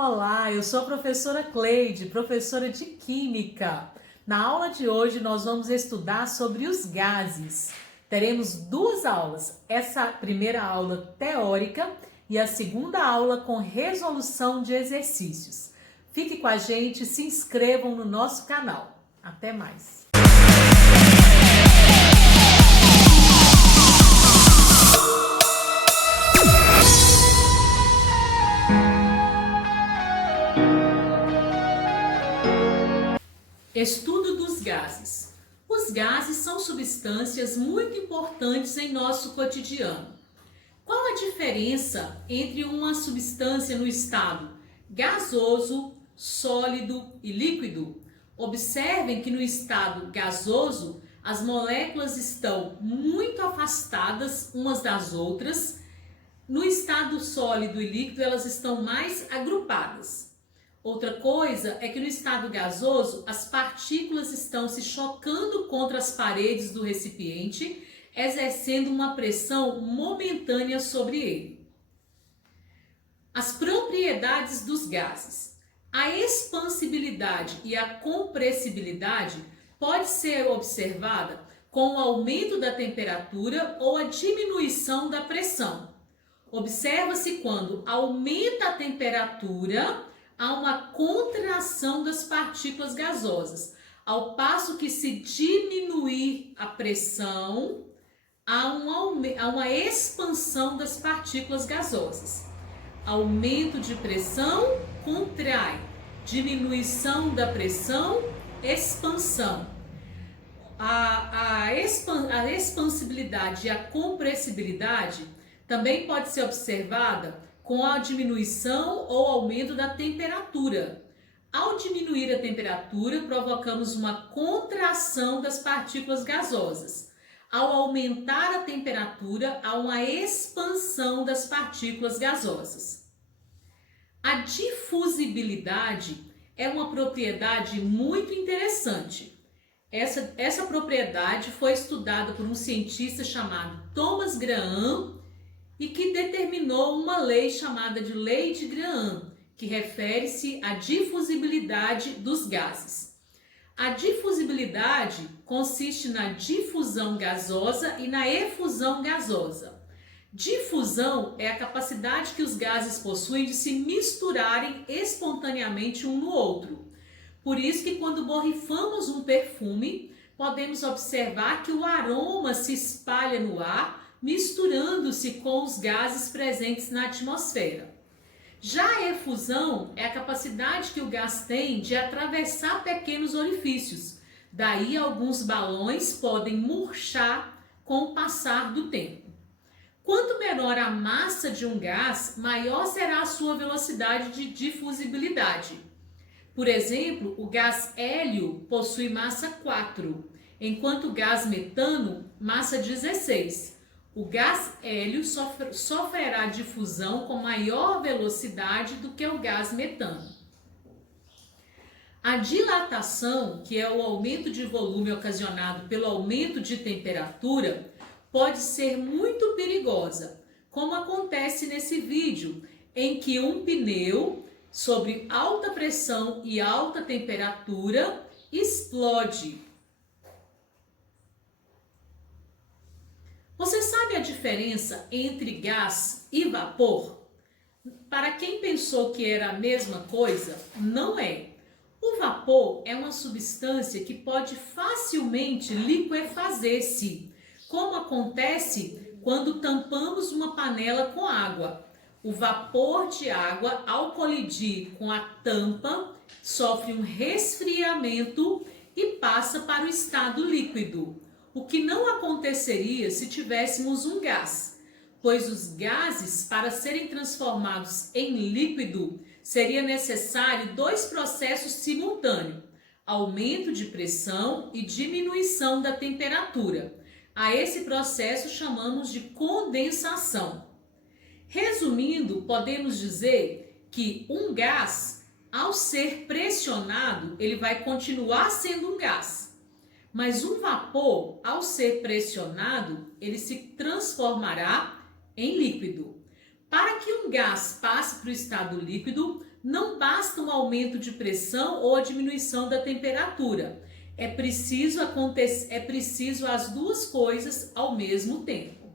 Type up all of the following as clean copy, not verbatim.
Olá, eu sou a professora Cleide, professora de Química. Na aula de hoje nós vamos estudar sobre os gases. Teremos duas aulas, essa primeira aula teórica e a segunda aula com resolução de exercícios. Fique com a gente, se inscrevam no nosso canal. Até mais! Estudo dos gases. Os gases são substâncias muito importantes em nosso cotidiano. Qual a diferença entre uma substância no estado gasoso, sólido e líquido? Observem que no estado gasoso, as moléculas estão muito afastadas umas das outras. No estado sólido e líquido, elas estão mais agrupadas. Outra coisa é que no estado gasoso, as partículas estão se chocando contra as paredes do recipiente, exercendo uma pressão momentânea sobre ele. As propriedades dos gases. A expansibilidade e a compressibilidade pode ser observada com o aumento da temperatura ou a diminuição da pressão. Observa-se quando aumenta a temperatura, há uma contração das partículas gasosas, ao passo que se diminuir a pressão, há uma expansão das partículas gasosas. Aumento de pressão, contrai. Diminuição da pressão, expansão. A expansibilidade e a compressibilidade também pode ser observada com a diminuição ou aumento da temperatura. Ao diminuir a temperatura, provocamos uma contração das partículas gasosas. Ao aumentar a temperatura, há uma expansão das partículas gasosas. A difusibilidade é uma propriedade muito interessante. Essa propriedade foi estudada por um cientista chamado Thomas Graham, e que determinou uma lei chamada de Lei de Graham, que refere-se à difusibilidade dos gases. A difusibilidade consiste na difusão gasosa e na efusão gasosa. Difusão é a capacidade que os gases possuem de se misturarem espontaneamente um no outro. Por isso que quando borrifamos um perfume, podemos observar que o aroma se espalha no ar, misturando-se com os gases presentes na atmosfera. Já a efusão é a capacidade que o gás tem de atravessar pequenos orifícios. Daí alguns balões podem murchar com o passar do tempo. Quanto menor a massa de um gás, maior será a sua velocidade de difusibilidade. Por exemplo, o gás hélio possui massa 4, enquanto o gás metano, massa 16. O gás hélio sofrerá difusão com maior velocidade do que o gás metano. A dilatação, que é o aumento de volume ocasionado pelo aumento de temperatura, pode ser muito perigosa, como acontece nesse vídeo, em que um pneu, sob alta pressão e alta temperatura, explode. Você sabe a diferença entre gás e vapor? Para quem pensou que era a mesma coisa, não é. O vapor é uma substância que pode facilmente liquefazer-se, como acontece quando tampamos uma panela com água. O vapor de água, ao colidir com a tampa, sofre um resfriamento e passa para o estado líquido. O que não aconteceria se tivéssemos um gás, pois os gases, para serem transformados em líquido, seria necessário dois processos simultâneos: aumento de pressão e diminuição da temperatura. A esse processo chamamos de condensação. Resumindo, podemos dizer que um gás, ao ser pressionado, ele vai continuar sendo um gás. Mas um vapor, ao ser pressionado, ele se transformará em líquido. Para que um gás passe para o estado líquido, não basta um aumento de pressão ou a diminuição da temperatura. É preciso as duas coisas ao mesmo tempo.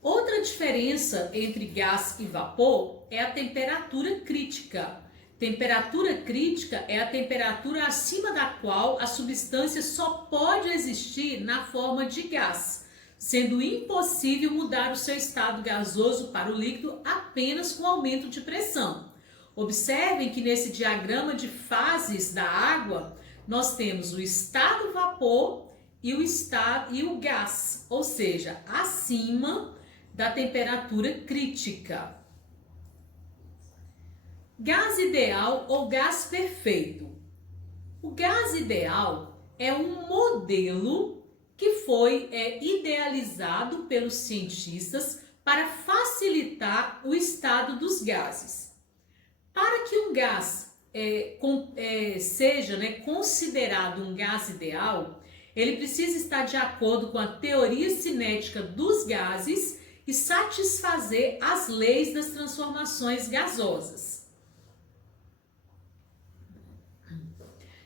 Outra diferença entre gás e vapor é a temperatura crítica. Temperatura crítica é a temperatura acima da qual a substância só pode existir na forma de gás, sendo impossível mudar o seu estado gasoso para o líquido apenas com aumento de pressão. Observem que nesse diagrama de fases da água, nós temos o estado vapor e o gás, ou seja, acima da temperatura crítica. Gás ideal ou gás perfeito. O gás ideal é um modelo que foi idealizado pelos cientistas para facilitar o estado dos gases. Para que um gás seja considerado um gás ideal, ele precisa estar de acordo com a teoria cinética dos gases e satisfazer as leis das transformações gasosas.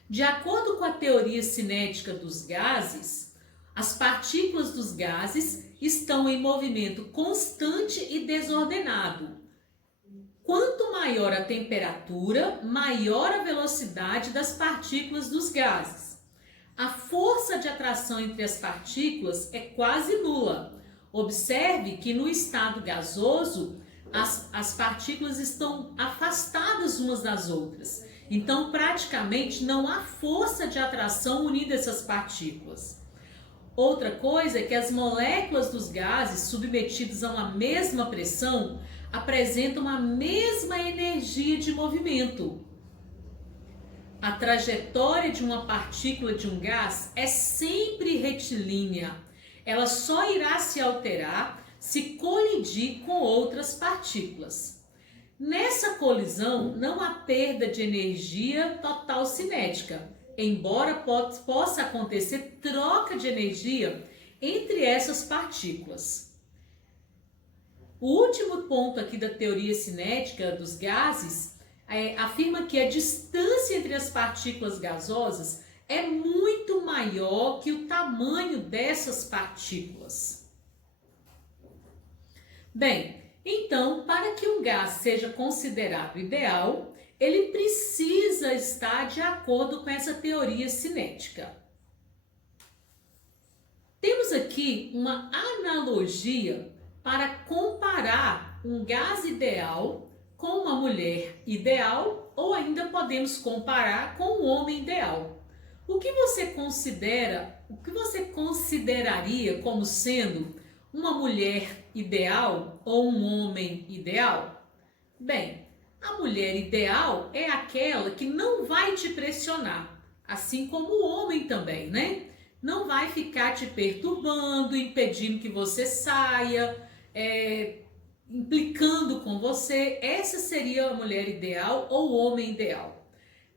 De acordo com a teoria cinética dos gases, as partículas dos gases estão em movimento constante e desordenado. Quanto maior a temperatura, maior a velocidade das partículas dos gases. A força de atração entre as partículas é quase nula. Observe que no estado gasoso, as partículas estão afastadas umas das outras. Então, praticamente não há força de atração unindo essas partículas. Outra coisa é que as moléculas dos gases submetidos a uma mesma pressão apresentam a mesma energia de movimento. A trajetória de uma partícula de um gás é sempre retilínea. Ela só irá se alterar se colidir com outras partículas. Nessa colisão, não há perda de energia total cinética, embora possa acontecer troca de energia entre essas partículas. O último ponto aqui da teoria cinética dos gases afirma que a distância entre as partículas gasosas é muito maior que o tamanho dessas partículas. Bem, então, para que um gás seja considerado ideal, ele precisa estar de acordo com essa teoria cinética. Temos aqui uma analogia para comparar um gás ideal com uma mulher ideal, ou ainda podemos comparar com um homem ideal. O que você consideraria como sendo uma mulher ideal ou um homem ideal? Bem, a mulher ideal é aquela que não vai te pressionar, assim como o homem também, né? Não vai ficar te perturbando, impedindo que você saia, implicando com você. Essa seria a mulher ideal ou o homem ideal.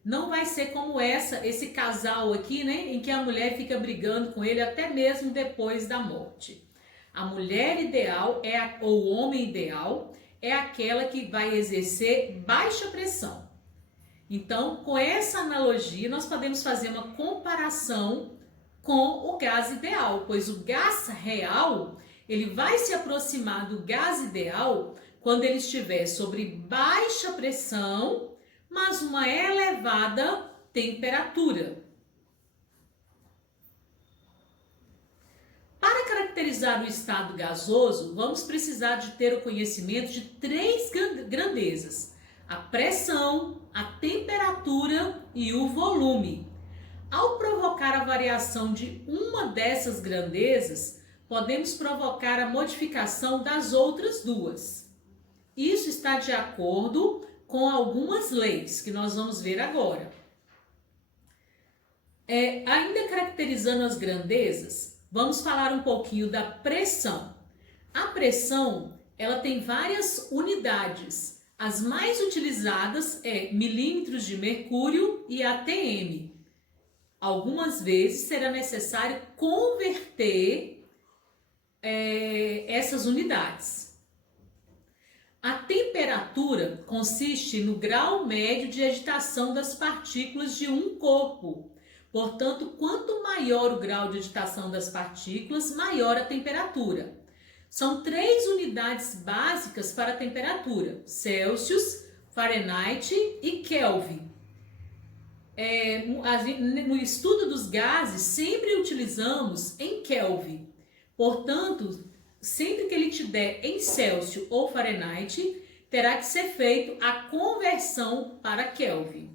Não vai ser como esse casal aqui, né? Em que a mulher fica brigando com ele até mesmo depois da morte. A mulher ideal ou o homem ideal é aquela que vai exercer baixa pressão. Então, com essa analogia, nós podemos fazer uma comparação com o gás ideal, pois o gás real, ele vai se aproximar do gás ideal quando ele estiver sobre baixa pressão, mas uma elevada temperatura. Para caracterizar o estado gasoso, vamos precisar de ter o conhecimento de três grandezas: a pressão, a temperatura e o volume. Ao provocar a variação de uma dessas grandezas, podemos provocar a modificação das outras duas. Isso está de acordo com algumas leis que nós vamos ver agora. Ainda caracterizando as grandezas, vamos falar um pouquinho da pressão. A pressão, ela tem várias unidades. As mais utilizadas milímetros de mercúrio e atm. Algumas vezes será necessário converter essas unidades. A temperatura consiste no grau médio de agitação das partículas de um corpo. Portanto, quanto maior o grau de agitação das partículas, maior a temperatura. São 3 unidades básicas para a temperatura: Celsius, Fahrenheit e Kelvin. No estudo dos gases, sempre utilizamos em Kelvin. Portanto, sempre que ele tiver em Celsius ou Fahrenheit, terá que ser feito a conversão para Kelvin.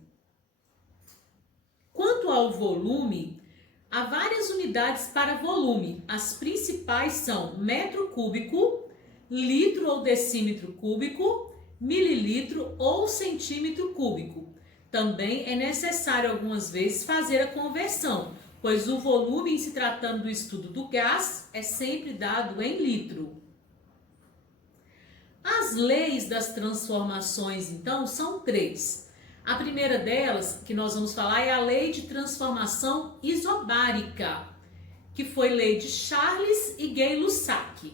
Quanto ao volume, há várias unidades para volume. As principais são metro cúbico, litro ou decímetro cúbico, mililitro ou centímetro cúbico. Também é necessário algumas vezes fazer a conversão, pois o volume, em se tratando do estudo do gás, é sempre dado em litro. As leis das transformações, então, são 3. A primeira delas, que nós vamos falar, é a lei de transformação isobárica, que foi lei de Charles e Gay-Lussac.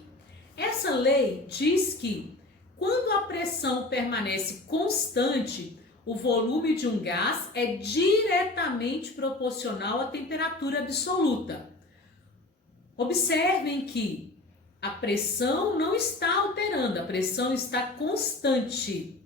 Essa lei diz que, quando a pressão permanece constante, o volume de um gás é diretamente proporcional à temperatura absoluta. Observem que a pressão não está alterando, a pressão está constante.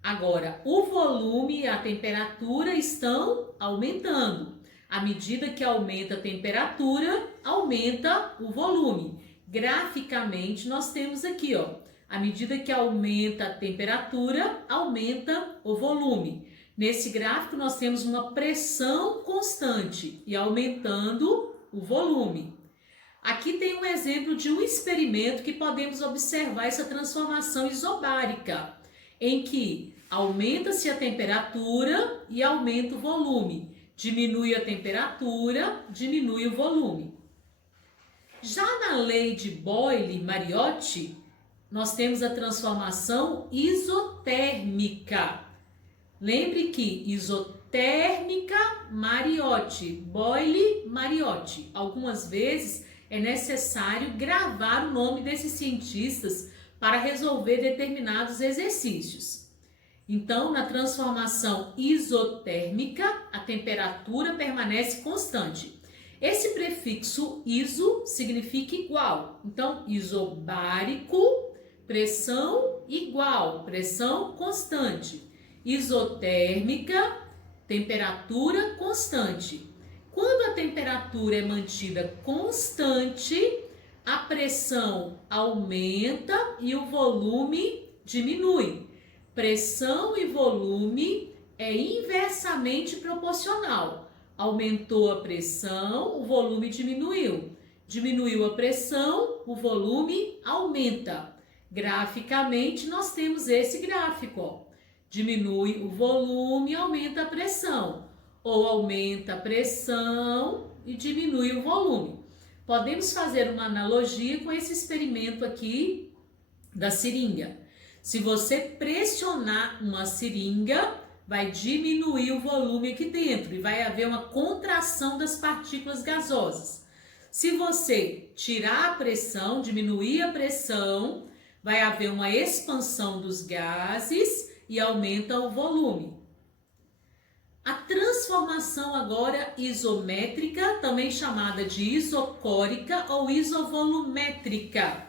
Agora, o volume e a temperatura estão aumentando. À medida que aumenta a temperatura, aumenta o volume. Graficamente, nós temos aqui, à medida que aumenta a temperatura, aumenta o volume. Nesse gráfico, nós temos uma pressão constante e aumentando o volume. Aqui tem um exemplo de um experimento que podemos observar essa transformação isobárica, em que aumenta-se a temperatura e aumenta o volume. Diminui a temperatura, diminui o volume. Já na lei de Boyle-Mariotti, nós temos a transformação isotérmica. Lembre que isotérmica, Mariotti, Boyle, Mariotti. Algumas vezes é necessário gravar o nome desses cientistas para resolver determinados exercícios. Então, na transformação isotérmica, a temperatura permanece constante. Esse prefixo iso significa igual. Então, isobárico, pressão igual, pressão constante. Isotérmica, temperatura constante. Quando a temperatura é mantida constante, a pressão aumenta e o volume diminui. Pressão e volume é inversamente proporcional. Aumentou a pressão, o volume diminuiu. Diminuiu a pressão, o volume aumenta. Graficamente, nós temos esse gráfico. Diminui o volume, aumenta a pressão. Ou aumenta a pressão e diminui o volume. Podemos fazer uma analogia com esse experimento aqui da seringa. Se você pressionar uma seringa, vai diminuir o volume aqui dentro e vai haver uma contração das partículas gasosas. Se você tirar a pressão, diminuir a pressão, vai haver uma expansão dos gases e aumenta o volume. A transformação agora isométrica, também chamada de isocórica ou isovolumétrica.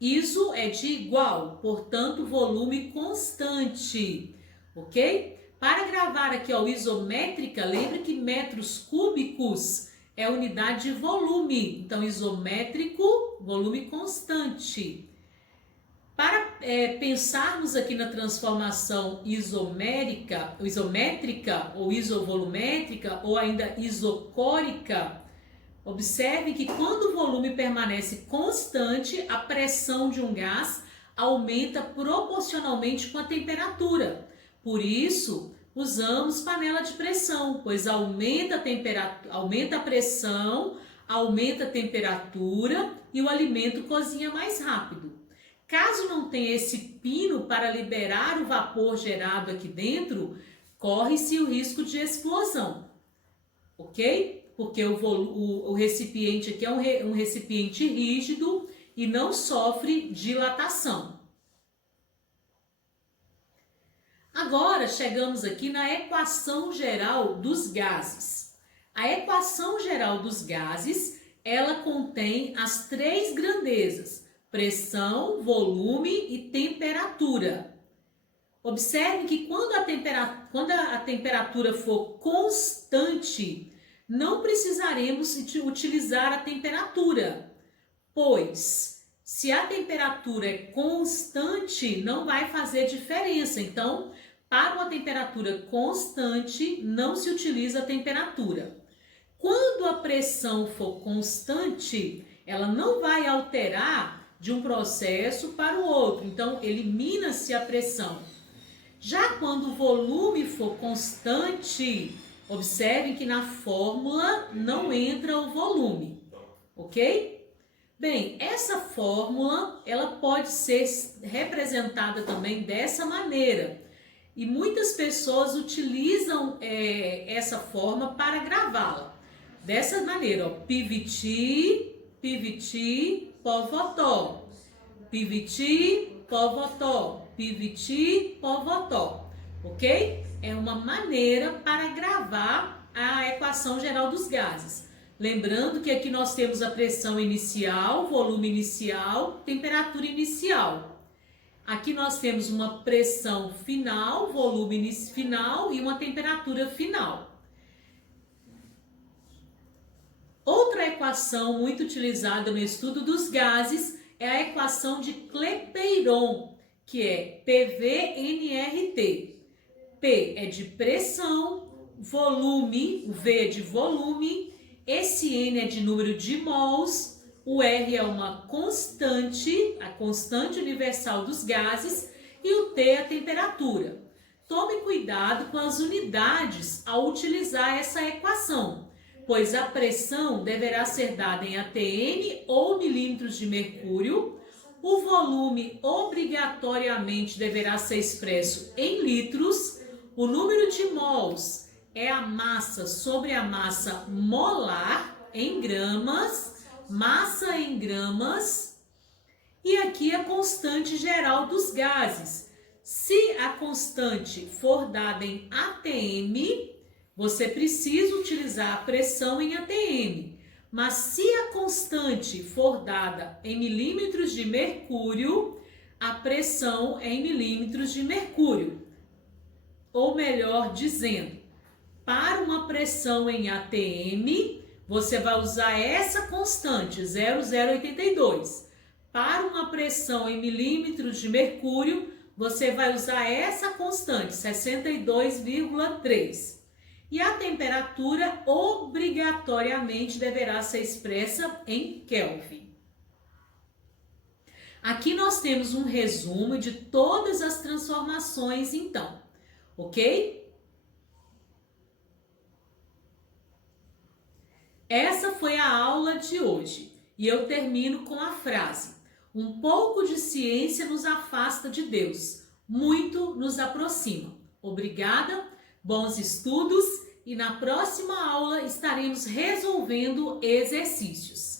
Iso é de igual, portanto, volume constante, ok? Para gravar aqui, isométrica, lembre que metros cúbicos é unidade de volume. Então, isométrico, volume constante. Para pensarmos aqui na transformação isométrica ou isovolumétrica ou ainda isocórica, observe que quando o volume permanece constante, a pressão de um gás aumenta proporcionalmente com a temperatura. Por isso, usamos panela de pressão, pois aumenta a pressão, aumenta a temperatura e o alimento cozinha mais rápido. Caso não tenha esse pino para liberar o vapor gerado aqui dentro, corre-se o risco de explosão, ok? Porque o recipiente aqui é um recipiente rígido e não sofre dilatação. Agora chegamos aqui na equação geral dos gases. A equação geral dos gases, ela contém as três grandezas: pressão, volume e temperatura. Observe que quando a temperatura for constante, não precisaremos utilizar a temperatura, pois se a temperatura é constante, não vai fazer diferença. Então, para uma temperatura constante, não se utiliza a temperatura. Quando a pressão for constante, ela não vai alterar de um processo para o outro, então elimina-se a pressão. Já quando o volume for constante, observem que na fórmula não entra o volume, ok? Bem, essa fórmula ela pode ser representada também dessa maneira. E muitas pessoas utilizam essa forma para gravá-la. Dessa maneira, ó, PVT, povotó, PVT, povotó, PVT, povotó, ok? É uma maneira para gravar a equação geral dos gases. Lembrando que aqui nós temos a pressão inicial, volume inicial, temperatura inicial. Aqui nós temos uma pressão final, volume final e uma temperatura final. Outra equação muito utilizada no estudo dos gases é a equação de Clapeyron, que é PV-nRT. P é de pressão, volume, o V é de volume, esse N é de número de mols, o R é uma constante, a constante universal dos gases, e o T é a temperatura. Tome cuidado com as unidades ao utilizar essa equação, pois a pressão deverá ser dada em atm ou milímetros de mercúrio, o volume obrigatoriamente deverá ser expresso em litros, o número de mols é a massa sobre a massa molar em gramas, massa em gramas, e aqui a constante geral dos gases. Se a constante for dada em atm, você precisa utilizar a pressão em atm. Mas se a constante for dada em milímetros de mercúrio, a pressão é em milímetros de mercúrio. Ou melhor dizendo, para uma pressão em atm, você vai usar essa constante, 0,082. Para uma pressão em milímetros de mercúrio, você vai usar essa constante, 62,3. E a temperatura obrigatoriamente deverá ser expressa em Kelvin. Aqui nós temos um resumo de todas as transformações, então, ok? Essa foi a aula de hoje e eu termino com a frase: um pouco de ciência nos afasta de Deus, muito nos aproxima. Obrigada, bons estudos e na próxima aula estaremos resolvendo exercícios.